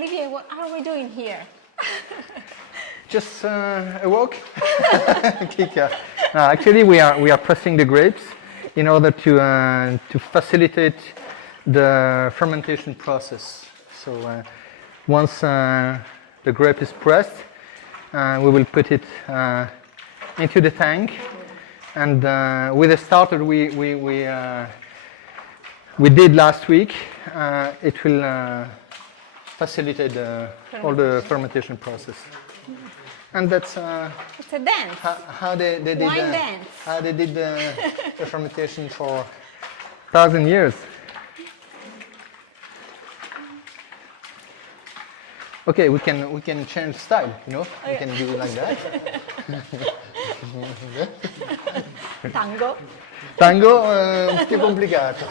Olivier, what are we doing here? Just a walk. Chicca. Actually, we are pressing the grapes in order to facilitate the fermentation process. So once the grape is pressed, we will put it into the tank, and with the starter we did last week, it will facilitate all the fermentation process. And that's it's a dance. How they did Wine dance. How they did the fermentation for 1,000 years. Okay, we can change style, you know. We can do it like that. Tango. Tango è un po' complicato.